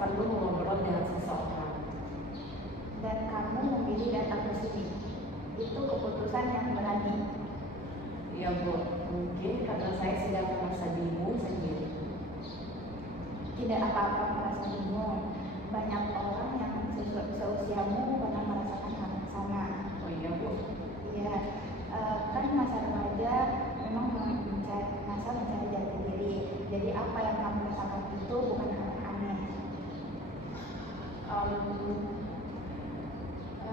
perlu mengobrol dengan seseorang. Dan kamu memilih datang ke sini. Itu keputusan yang berani. Iya Bu, mungkin karena saya sedang merasa bingung sendiri. Tidak apa-apa merasa bingung. Banyak orang yang seusiamu pernah merasakan hal yang sama. Oh iya Bu. Iya, kan masa remaja memang masa mencari jati diri. Jadi apa yang kamu rasakan itu bukan hal yang aneh.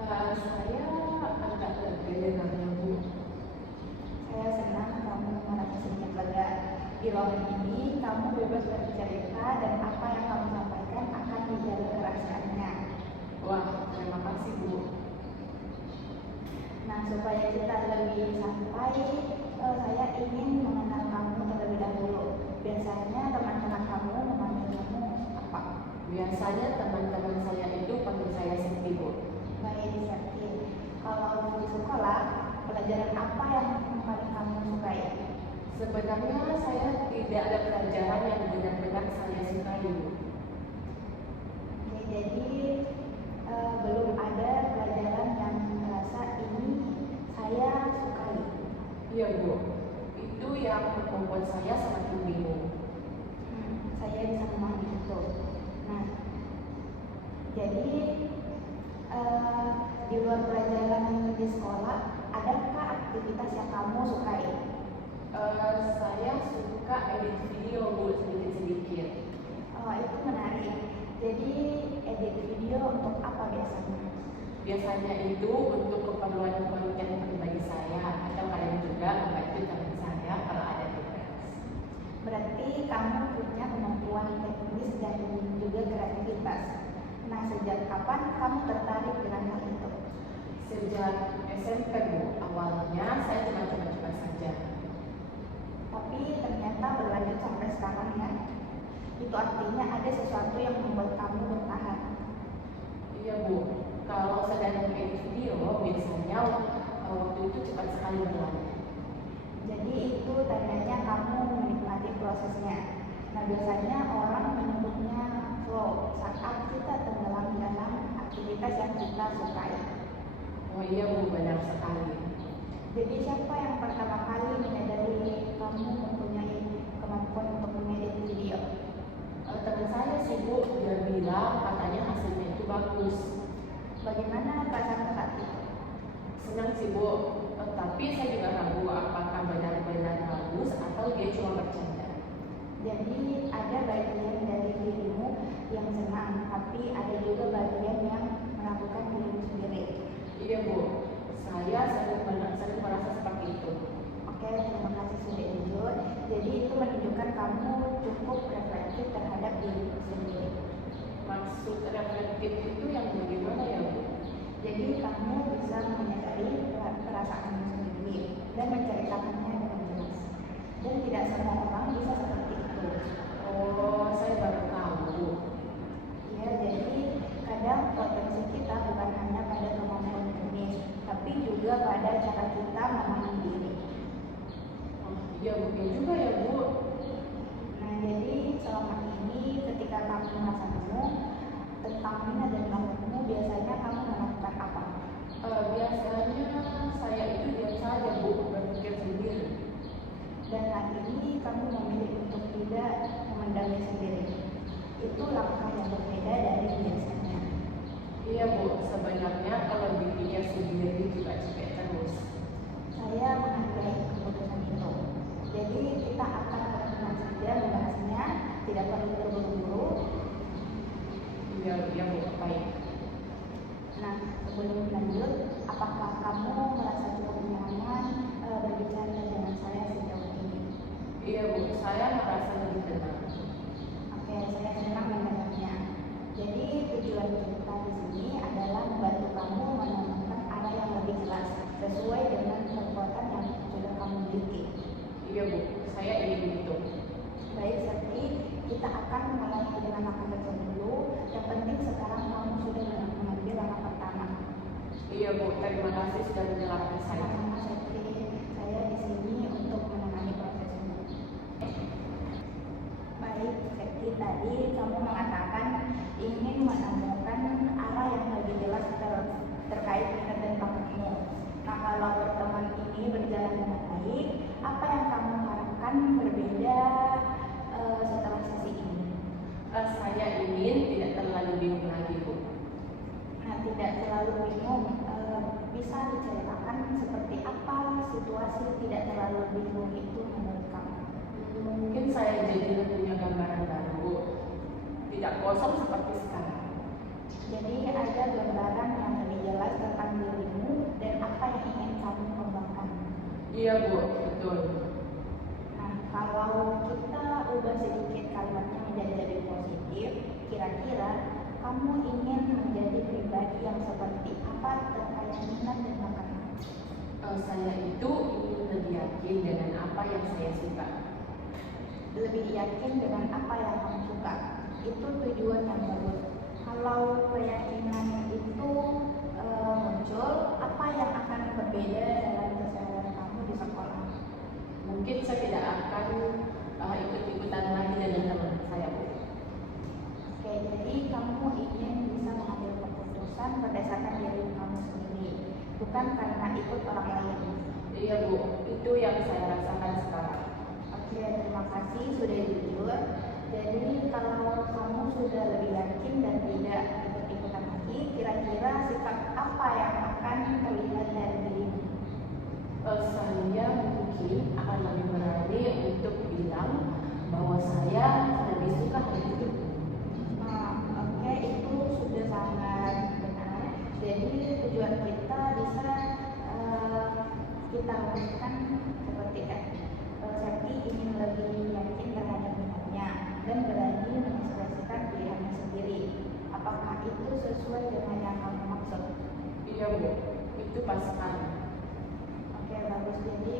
Saya agak lega dengarnya Bu. Saya senang kamu merasa sedikit lega. Di ruangan ini kamu bebas bercerita dan apa yang kamu sampaikan akan dijaga kerahasiaannya. Wah, terima kasih Bu. Nah, supaya kita lebih santai, saya ingin mengenal kamu terlebih dahulu. Biasanya teman-teman kamu memanggil kamu apa? Biasanya teman-teman saya itu panggil saya Septi Bu. Baik, Septi. Kalau di sekolah, pelajaran apa yang paling kamu sukai? Sebenarnya saya tidak ada pelajaran yang benar-benar saya sukai Bu. Oke, jadi belum ada pelajaran yang merasa ini saya sukai. Iya Bu, itu yang membuat saya semakin bingung. Saya bisa memahami itu. Nah, jadi di luar pelajaran di sekolah, adakah aktivitas yang kamu sukai? Saya suka edit video Bu, sedikit-sedikit. Oh, itu menarik. Jadi edit video untuk apa biasanya? Biasanya itu untuk keperluan konten pribadi saya atau kadang juga membantu teman saya kalau ada tugas. Berarti kamu punya kemampuan teknis dan juga kreativitas. Nah, sejak kapan kamu tertarik dengan hal itu? Sejak SMP Bu, awalnya saya cuma coba-coba saja. Tapi ternyata berlanjut sampai sekarang ya. Itu artinya ada sesuatu yang membuat kamu bertahan. Iya Bu, kalau sedang edit video biasanya waktu itu cepat sekali berlalu. Jadi itu tandanya kamu menikmati prosesnya. Nah, biasanya orang menyebutnya flow saat kita tenggelam dalam aktivitas yang kita sukai. Oh iya Bu, benar sekali. Jadi siapa yang pertama kali menyadari kamu mempunyai kemampuan untuk mengedit video? Teman saya sih Bu, dia bilang katanya hasilnya itu bagus. Bagaimana perasaan saat itu? Senang sih Bu, tapi saya juga ragu apakah benar-benar bagus atau dia cuma bercanda. Jadi ada bagian dari dirimu yang senang, tapi ada juga bagian yang melakukan dirimu sendiri. Iya Bu, saya sering merasa seperti itu. Oke, terima kasih sudah jujur. Jadi itu menunjukkan kamu cukup reflektif terhadap dirimu sendiri. Maksud reflektif itu yang bagaimana ya Bu? Jadi kamu bisa menyadari perasaanmu sendiri dan menceritakannya dengan jelas. Dan tidak semua orang bisa seperti itu. Oh, saya baru tahu. Ya, jadi kadang potensi kita bukan hanya pada kemampuan teknis, tapi juga pada cara kita memahami diri. Oh, iya mungkin juga ya Bu. Nah, jadi selama ini ketika kamu merasa bingung tentang minat dan bakatmu, biasanya kamu melakukan apa? Biasanya saya itu diam saja Bu, berpikir sendiri. Dan saat ini kamu memilih untuk tidak memendamnya sendiri. Itu langkah yang berbeda dari biasanya. Iya Bu, sebenarnya kalau dipikir sendiri juga capek terus. Saya menghargai keputusan itu. Jadi kita akan pelan-pelan saja membahasnya, tidak perlu terburu-buru. Iya Bu, baik. Nah, sebelum lanjut, apakah kamu merasa cukup nyaman berbicara dengan saya sejauh ini? Iya Bu, saya merasa lebih tenang. Oke, saya senang mendengarnya. Jadi tujuan kita di sini adalah membantu kamu menemukan arah yang lebih jelas sesuai dengan kekuatan yang sudah kamu miliki. Iya Bu, saya ingin begitu. Baik, Sakti, kita akan mulai dengan langkah kecil dulu. Yang penting sekarang kamu sudah mengambil langkah pertama. Iya Bu, terima kasih sudah menyelamatkan saya. Sama-sama, Sakti. Saya di sini untuk menemani proses ini. Baik, baik. Seperti tadi kamu mengatakan ingin menemukan arah yang lebih jelas terkait minat dan bakatmu. Nah, kalau pertemuan ini berjalan dengan baik, apa yang kamu harapkan berbeda setelah sesi ini? Saya ingin tidak terlalu bingung lagi, Bu. Nah, tidak terlalu bingung, bisa diceritakan seperti apa situasi tidak terlalu bingung itu menurut kamu? Mungkin saya jadi punya gambaran baru, tidak kosong seperti sekarang. Jadi ada gambaran yang lebih jelas tentang dirimu dan apa yang ingin kamu kembangkan. Iya, Bu, betul. Nah, kalau kita ubah sedikit kalimatnya menjadi lebih positif, kira-kira kamu ingin menjadi pribadi yang seperti apa terkait minat dan bakatmu? Saya itu ingin lebih yakin dengan apa yang saya suka. Lebih yakin dengan apa yang kamu suka. Itu tujuan yang bagus. Kalau keyakinan itu muncul, apa yang akan berbeda dalam keseharian kamu di sekolah? Mungkin saya tidak akan ikut-ikutan lagi dengan teman saya, Bu. Oke, jadi kamu ingin bisa mengambil keputusan berdasarkan diri kamu sendiri, bukan karena ikut orang lain. Iya, Bu, itu yang saya rasakan sekarang. Oke, terima kasih sudah jujur. Jadi kalau kamu sudah lebih yakin dan tidak ikut-ikutan lagi, kira-kira sikap apa yang akan terlihat dari dirimu? Saya mungkin akan lebih berani untuk bilang bahwa saya lebih suka hal itu. Nah, oke, itu sudah sangat benar. Jadi tujuan kita bisa kita rumuskan seperti tadi. Septi ingin lebih yakin terhadap minatnya dan berani mengekspresikan pilihannya sendiri. Apakah itu sesuai dengan yang kamu maksud? Iya, Bu, itu pas sekali. Oke, bagus. Jadi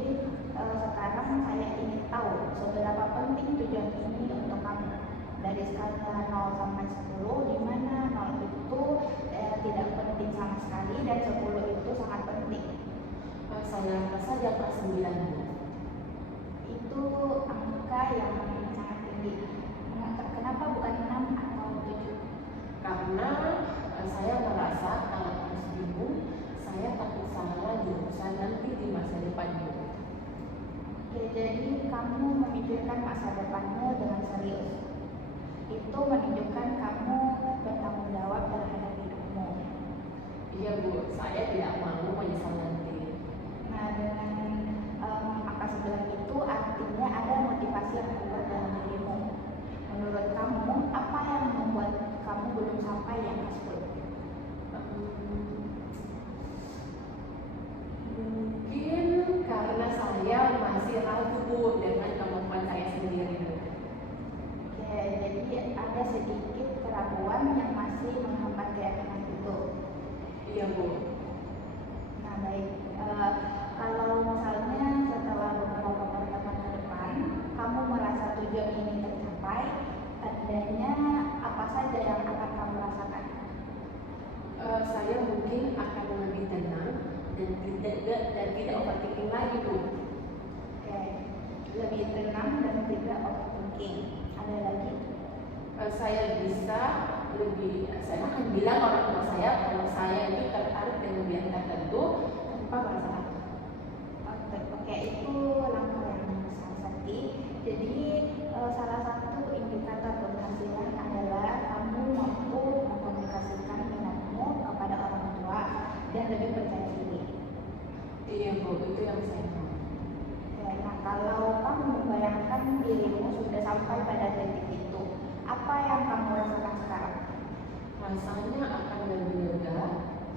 sekarang saya ingin tahu seberapa penting tujuan ini untuk kamu. Dari skala 0 sampai 10, di mana 0 itu tidak penting sama sekali dan 10 itu sangat penting. Saya rasa di atas 9, Bu. Itu angka yang sangat tinggi. Kenapa bukan 6 atau 7? Karena saya merasa kalau terus bingung, saya takut salah jurusan nanti di masa depan, Bu. Oke, jadi kamu memikirkan masa depanmu dengan serius. Itu menunjukkan kamu bertanggung jawab terhadap hidupmu. Iya, Bu, saya tidak mau menyesal nanti. Nah, dengan angka 9 itu artinya ada motivasi yang kuat dalam dirimu. Menurut kamu, apa yang membuat kamu belum sampai yang ke 10? Mungkin karena saya masih ragu, Bu, dengan kemampuan saya sendiri. Oke, jadi ada sedikit keraguan yang masih menghambat keyakinan itu. Iya, Bu. Nah, baik. Kalau misalnya setelah beberapa pertemuan ke depan, kamu merasa tujuan ini tercapai, tandanya apa saja yang akan kamu rasakan? Saya mungkin akan lebih tenang dan tidak overthinking lagi, Bu. Oke, lebih tenang dan tidak overthinking. Ada lagi? Saya akan bilang orang tua saya kalau saya itu tertarik dengan bidang tertentu tanpa merasa takut. Oke, itu langkah yang besar sekali. Jadi salah satu indikator keberhasilan adalah kamu mampu mengkomunikasikan minatmu kepada orang tua dan lebih percaya diri. Iya, Bu, itu yang saya mau. Oke, nah kalau kamu membayangkan dirimu sudah sampai pada titik itu, apa yang kamu rasakan sekarang? Rasanya akan lebih lega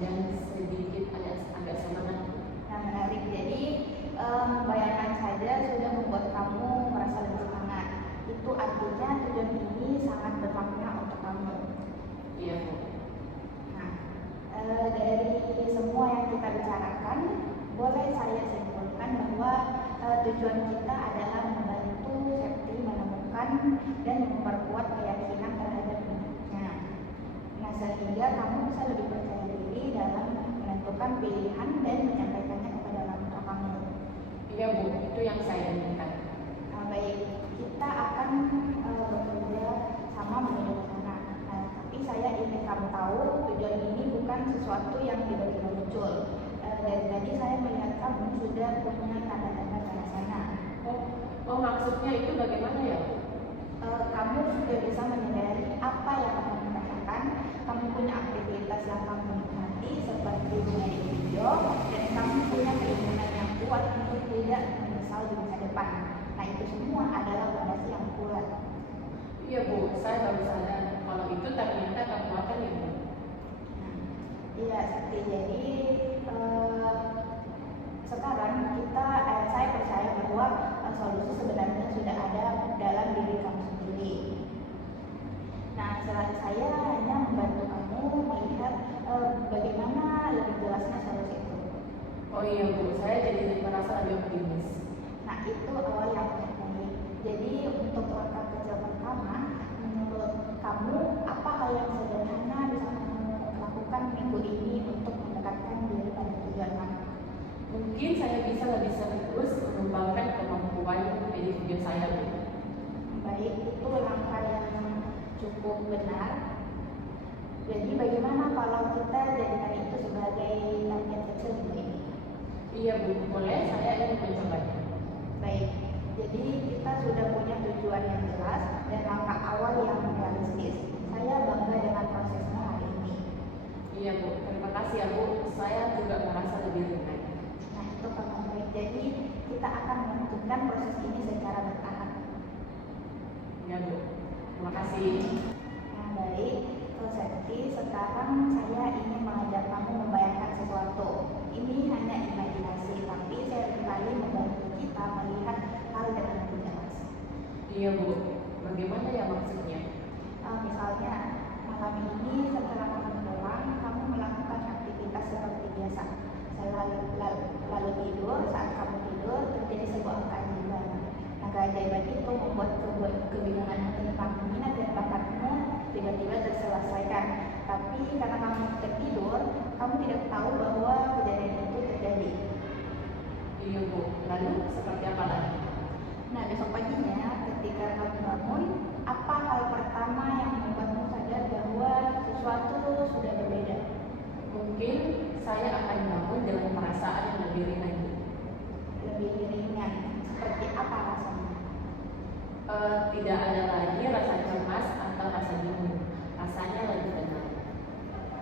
dan sedikit agak semangat. Nah, menarik. Jadi bayangan saja sudah membuat kamu merasa lebih semangat. Itu artinya tujuan ini sangat bermakna untuk kamu. Iya, Bu. Nah, dari semua yang kita bicarakan, boleh saya simpulkan bahwa tujuan kita adalah membantu Septi menemukan dan memperkuat keyakinan terhadap minatnya. Nah, sehingga kamu bisa lebih percaya diri dalam menentukan pilihan dan menyampaikannya kepada orang tua kamu. Iya, Bu, itu yang saya inginkan. Nah, baik, kita akan bekerja tahu tujuan ini bukan sesuatu yang tiba-tiba muncul. Dari tadi saya melihat kamu sudah punya tanda-tanda ke arah sana. Oh, maksudnya itu bagaimana ya? Kamu sudah bisa menyadari apa yang kamu rasakan. Kamu punya aktivitas yang kamu nikmati seperti mengedit video, dan kamu punya keinginan yang kuat untuk tidak menyesal di masa depan. Nah, itu semua adalah fondasi yang kuat. Iya Bu, saya baru sadar kalau itu ternyata kekuatan ya Bu. Iya, seperti jadi sekarang saya percaya bahwa solusi sebenarnya sudah ada dalam diri kamu sendiri. Nah, saya hanya membantu kamu melihat bagaimana lebih jelasnya solusi itu. Oh iya Bu, saya jadi merasa lebih optimis. Nah, itu awal yang terbaik. Jadi untuk langkah kecil pertama, menurut kamu apa hal yang sederhana bisa kamu lakukan minggu ini untuk mendekatkan diri pada tujuan kamu? Mungkin saya bisa lebih serius mengembangkan kemampuan edit video saya Bu. Baik, itu langkah yang cukup benar. Jadi bagaimana kalau kita jadikan itu sebagai target kecil minggu ini? Iya Bu, boleh saya ingin mencobanya. Baik, jadi kita sudah punya tujuan yang jelas dan langkah awal yang realistis. Saya bangga dengan prosesnya hari ini. Iya Bu, terima kasih ya Bu, saya juga merasa lebih ringan. Nah, itu kabar baik. Jadi kita akan melanjutkan proses ini secara bertahap. Iya Bu, terima kasih. Nah, baik, Septi, sekarang saya ingin mengajak kamu membayangkan sesuatu. Ini hanya imajinasi, tapi seringkali membantu kita melihat hal dengan lebih jelas. Iya Bu, bagaimana ya maksudnya? Misalnya, malam ini setelah kamu pulang, kamu melakukan aktivitas seperti biasa. Lalu tidur, saat kamu tidur, terjadi sebuah keajaiban. Nah, keajaiban itu membuat kebingungan tentang minat dan bakatmu tiba-tiba terselesaikan. Tapi karena kamu tertidur, kamu tidak tahu bahwa kejadian itu terjadi. Iya Bu, lalu seperti apa lagi? Nah, besok paginya ketika kamu bangun, apa hal pertama yang membuatmu sadar bahwa sesuatu sudah berbeda? Mungkin saya akan bangun dengan perasaan yang lebih ringan. Lebih ringan, seperti apa rasanya? Tidak ada lagi rasa cemas atau rasa bingung. Rasanya lebih tenang.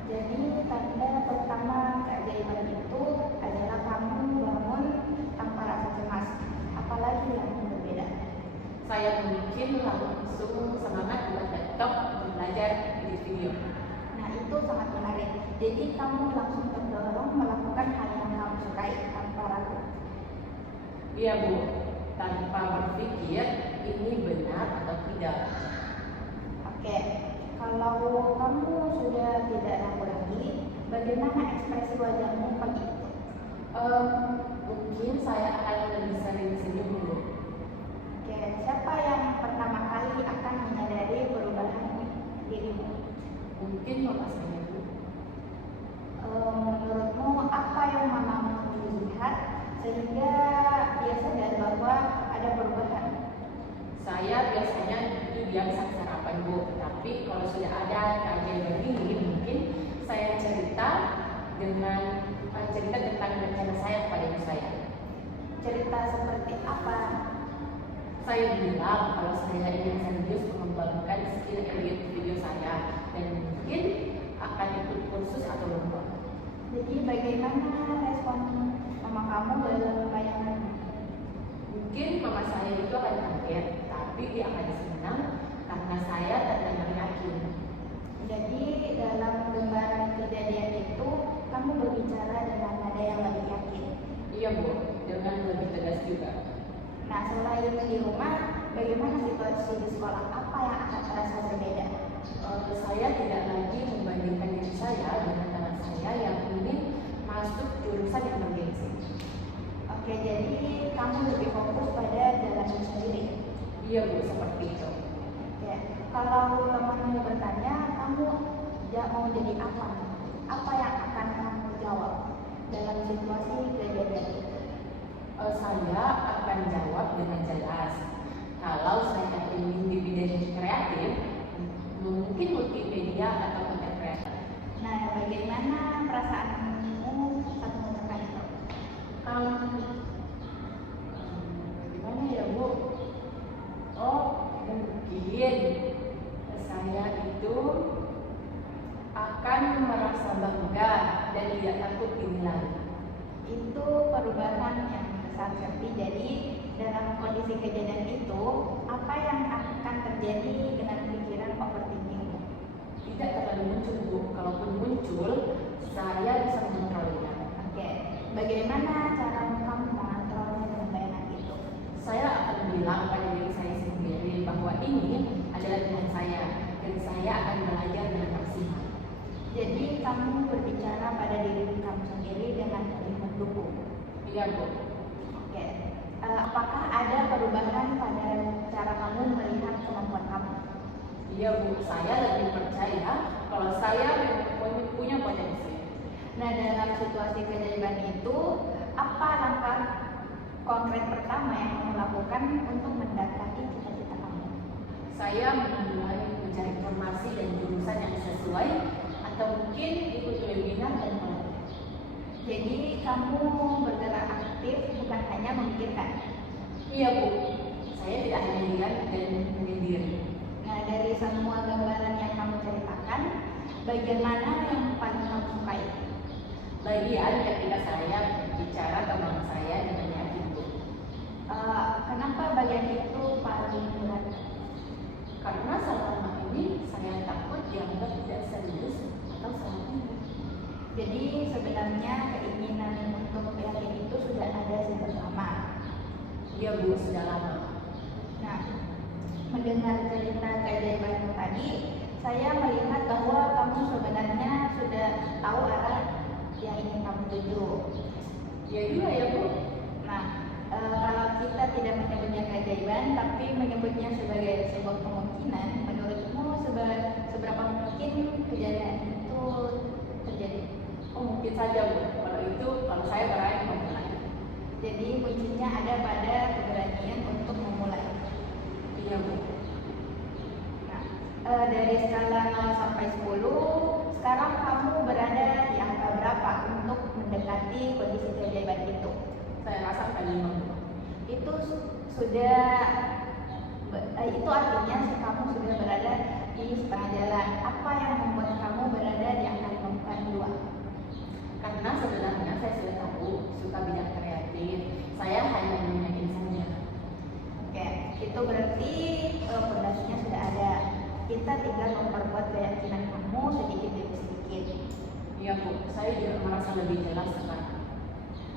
Jadi tanda pertama keajaiban itu adalah kamu bangun tanpa rasa cemas. Apalagi yang berbeda? Saya mungkin langsung semangat buat laptop untuk belajar di video. Nah, itu sangat menarik. Jadi kamu langsung terdorong melakukan hal yang kamu sukai tanpa ragu. Iya Bu, tanpa berpikir ini benar atau tidak. Oke, kalau kamu sudah tidak ragu lagi, bagaimana ekspresi wajahmu pagi itu? Mungkin saya akan lebih sering senyum dulu. Oke, siapa yang pertama kali akan menyadari perubahan dirimu? Mungkin mama saya Bu. Menurutmu apa yang mamamu lihat sehingga dia sadar bahwa ada perubahan? Saya biasanya itu biasa sarapan Bu, tapi kalau sudah ada keajaiban ini mungkin saya cerita tentang rencana saya kepada ibu saya. Cerita seperti apa? Saya bilang kalau saya ingin serius mengembangkan skill edit video saya dan mungkin akan ikut kursus atau lomba. Jadi bagaimana respon mama kamu dalam bayangan? Mungkin mama saya itu akan kaget, tapi dia akan senang karena saya terdengar yakin. Jadi dalam gambaran kejadian itu kamu berbicara dengan nada yang lebih yakin. Iya Bu, dengan lebih tegas juga. Nah, selain di rumah, bagaimana situasi di sekolah? Apa yang akan terasa berbeda? Saya tidak lagi membandingkan diri saya dengan teman saya yang ingin masuk jurusan yang bergengsi. Oke, jadi kamu lebih fokus pada jalanmu sendiri. Iya Bu, seperti itu. Oke, kalau temanmu bertanya, kamu mau jadi apa? Apa yang akan kamu jawab dalam situasi kejadian itu? Saya akan jawab dengan jelas. Kalau saya ingin di bidang kreatif, mungkin multimedia atau konten kreatif. Nah, bagaimana perasaanmu saat mengucapkan itu? Gimana ya Bu? Oh, mungkin saya itu akan merasa bangga dan tidak takut dinilai. Itu perubahan yang besar sekali. Jadi dalam kondisi kejadian itu, apa yang akan terjadi dengan pikiran overthinking? Tidak terlalu muncul Bu. Kalaupun muncul, saya bisa mengontrolnya. Oke, bagaimana cara kamu mengontrolnya dengan bayangan itu? Saya akan bilang pada diri saya sendiri bahwa ini adalah Tuhan saya dan saya akan belajar dengan maksimal. Jadi kamu berbicara pada diri kamu sendiri dengan lebih mendukung. Iya Bu. Oke, apakah ada perubahan pada cara kamu melihat kemampuan kamu? Iya Bu, saya lebih percaya kalau saya punya potensi. Nah, dalam situasi keajaiban itu, apa langkah konkret pertama yang kamu lakukan untuk mendekati cita-cita kamu? Saya mulai mencari informasi dan jurusan yang sesuai atau mungkin ikut webinar dan pelatihan. Jadi kamu bergerak aktif bukan hanya memikirkan. Iya Bu, saya tidak hanya diam dan menyendiri. Nah, dari semua gambaran yang kamu ceritakan, bagian mana yang paling kamu sukai? Bagian ketika saya bicara ke mama saya dengan yakin Bu. Kenapa bagian itu paling berat? Karena selama ini saya takut dianggap tidak serius atau salah pilih. Jadi sebenarnya keinginan untuk yakin itu sudah ada sejak lama. Iya Bu, sudah lama. Nah, mendengar cerita keajaibanmu tadi, saya melihat bahwa kamu sebenarnya sudah tahu arah yang ingin kamu tuju. Iya juga ya Bu. Nah, kalau kita tidak menyebutnya keajaiban, tapi menyebutnya sebagai sebuah kemungkinan, menurutmu seberapa mungkin kejadian itu terjadi? Oh, mungkin saja Bu. Kalau saya berani memulai. Jadi kuncinya ada pada keberanian untuk memulai. Iya Bu. Nah, dari skala 0 sampai 10, sekarang kamu berada di angka berapa untuk mendekati kondisi keajaiban itu? Saya rasa angka 5 Bu. Itu sudah itu artinya kamu sudah berada di setengah jalan. Apa yang membuat kamu berada di angka 52? Karena sebenarnya saya sudah tahu suka bidang kreatif. Saya hanya menyanyikan saja. Oke, itu berarti fondasinya sudah ada. Kita tinggal memperkuat keyakinan kamu sedikit demi sedikit. Iya Bu, saya juga merasa lebih jelas sekarang.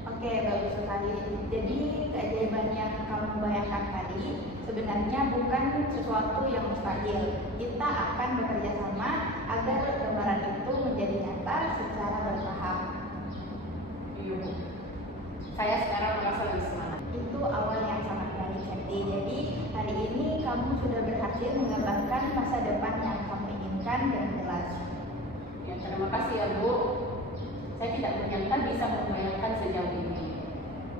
Oke, bagus sekali. Jadi keajaiban yang kamu bayangkan tadi sebenarnya bukan sesuatu yang mustahil. Kita akan bekerja sama agar gambaran itu menjadi nyata secara bertahap. Iya Bu. Saya sekarang merasa lebih semangat. Itu awal yang sangat baik, Septi. Jadi hari ini kamu sudah berhasil menggambarkan masa depan yang kamu inginkan dengan jelas. Ya, terima kasih ya Bu. Saya tidak menyangka bisa membayangkan sejauh ini.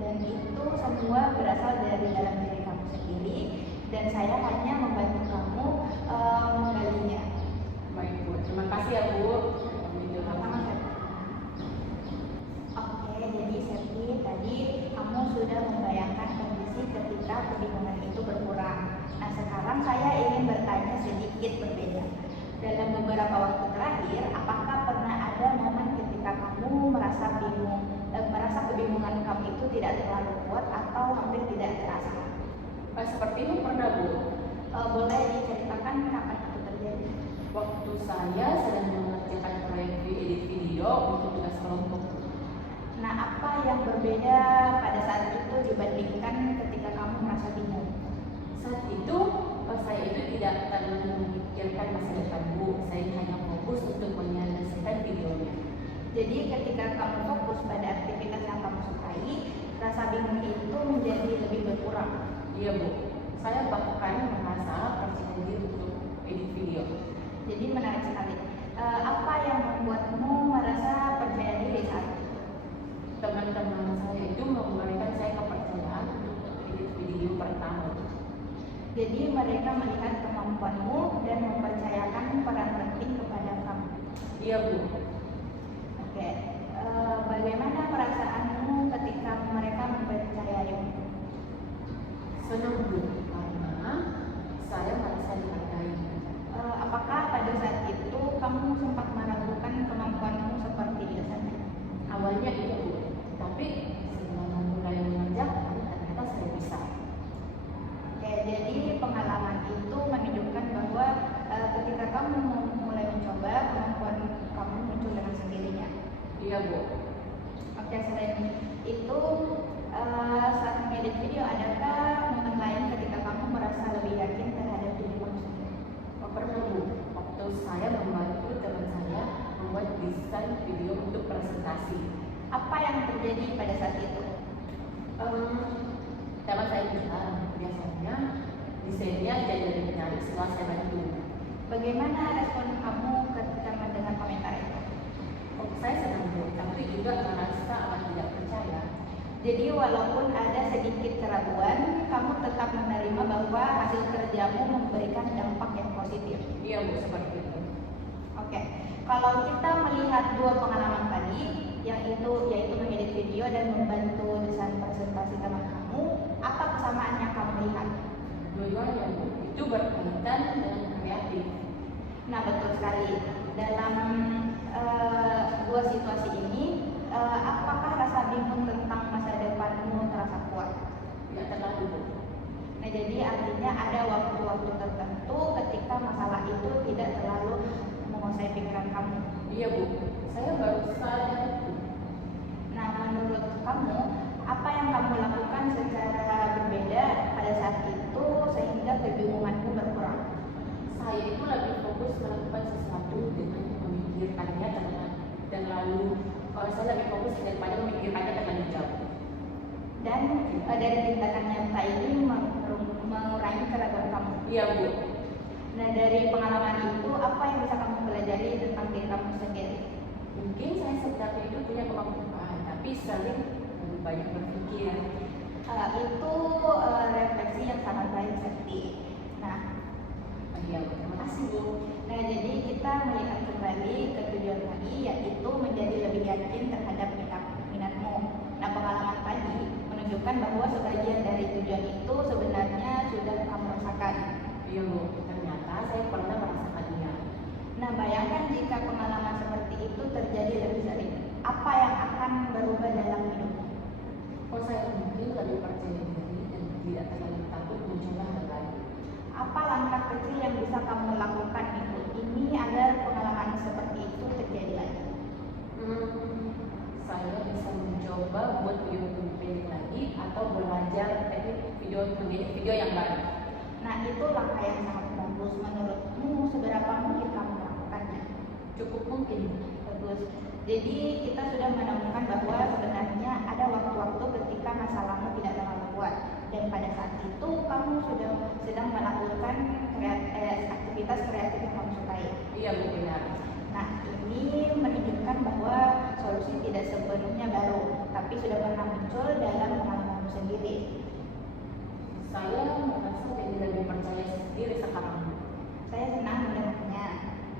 Dan itu semua berasal dari dalam diri kamu sendiri. Dan saya hanya membantu kamu menggalinya. Baik Bu, terima kasih ya Bu. Sama-sama, Septi. Oke, jadi Septi, tadi kamu sudah membayangkan kondisi ketika kebingungan itu berkurang. Nah, sekarang saya ingin bertanya sedikit berbeda. Dalam beberapa waktu terakhir, apakah pernah ada momen ketika kamu merasa bingung, merasa kebingungan kamu itu tidak terlalu kuat atau hampir tidak terasa? Seperti itu pernah Bu. Boleh diceritakan kapan itu terjadi? Waktu saya sedang mengerjakan proyek edit video untuk tugas kelompok. Nah, apa yang berbeda pada saat itu dibandingkan ketika kamu merasa bingung? Saat itu saya itu tidak terlalu memikirkan masa depan Bu. Saya hanya fokus untuk menyelesaikan videonya. Jadi ketika kamu fokus pada aktivitas yang kamu sukai, rasa bingung itu menjadi lebih berkurang. Iya Bu. Saya bahkan merasa percaya diri untuk edit video. Jadi menarik sekali. Apa yang membuatmu merasa percaya diri saat itu? Teman-teman saya itu memberikan saya kepercayaan untuk edit video pertama. Jadi mereka melihat kemampuanmu dan mempercayakan peran penting kepada kamu. Iya Bu. terjadi pada saat itu? Dapat saya bilang, biasanya desainnya jadi lebih menarik setelah saya bantu. Bagaimana respon kamu ketika mendengar komentar itu? Oh, saya senang Bu, tapi juga merasa akan tidak percaya. Jadi walaupun ada sedikit keraguan, kamu tetap menerima bahwa hasil kerjamu memberikan dampak yang positif. Iya Bu, seperti itu. Oke, kalau kita melihat dua pengalaman tadi, yaitu mengedit video dan membantu desain presentasi teman kamu, apa kesamaan yang kamu lihat? Dua-duanya Bu, itu berkaitan dengan kreatif. Nah, betul sekali. Dalam dua situasi ini, apakah rasa bingung tentang masa depanmu terasa kuat? Tidak terlalu Bu. Nah, jadi artinya ada waktu-waktu tertentu ketika masalah itu tidak terlalu menguasai pikiran kamu. Iya Bu, saya baru sadar Bu. Nah, menurut kamu, apa yang kamu lakukan secara berbeda pada saat itu sehingga kebingunganmu berkurang? Saya itu lebih fokus melakukan sesuatu dengan memikirkannya dan lalu kalau saya lebih fokus daripada memikirkannya terlalu jauh. Dan dari tindakan nyata ini mengurangi keraguan kamu. Iya Bu. Nah, dari pengalaman itu apa yang bisa kamu pelajari tentang diri kamu sendiri? Mungkin saya sebenarnya itu punya kemampuan, tapi sering lebih banyak berpikir. Itu refleksi yang sangat baik, Sakti. Nah, Iya Bu, terima kasih Bu. Nah, jadi kita melihat kembali ke tujuan tadi, yaitu menjadi lebih yakin terhadap minatmu. Nah, pengalaman tadi menunjukkan bahwa sebagian dari tujuan itu sebenarnya sudah kamu rasakan. Iya Bu, ternyata saya pernah merasakannya. Nah, bayangkan jika pengalaman seperti itu terjadi lebih sering. Apa yang akan berubah dalam hidupmu? Oh, saya mungkin lebih percaya diri dan tidak terlalu takut mencoba hal baru. Apa langkah kecil yang bisa kamu lakukan ini agar pengalaman seperti itu terjadi lagi? Saya bisa mencoba buat video pendek lagi atau belajar teknik video yang baru. Nah, itu langkah yang sangat bagus. Menurutmu seberapa mungkin kamu melakukannya? Cukup mungkin. Bagus. Jadi kita sudah menemukan bahwa sebenarnya ada waktu-waktu ketika masalahmu tidak terlalu kuat, dan pada saat itu kamu sudah sedang melakukan aktivitas kreatif yang kamu sukai. Iya Bu, benar. Nah, ini menunjukkan bahwa solusi tidak sepenuhnya baru, tapi sudah pernah muncul dalam pengalamanmu sendiri. Saya merasa jadi lebih percaya diri sekarang. Saya senang mendengarnya.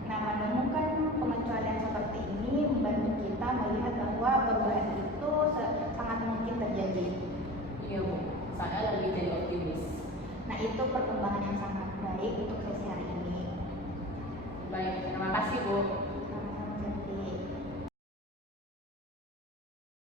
Nah, menemukan pengecualian seperti ini membantu kita melihat bahwa perubahan itu sangat mungkin terjadi. Iya Bu, saya lebih jadi optimis. Nah, itu perkembangan yang sangat baik untuk sesi hari ini. Baik, terima kasih Bu.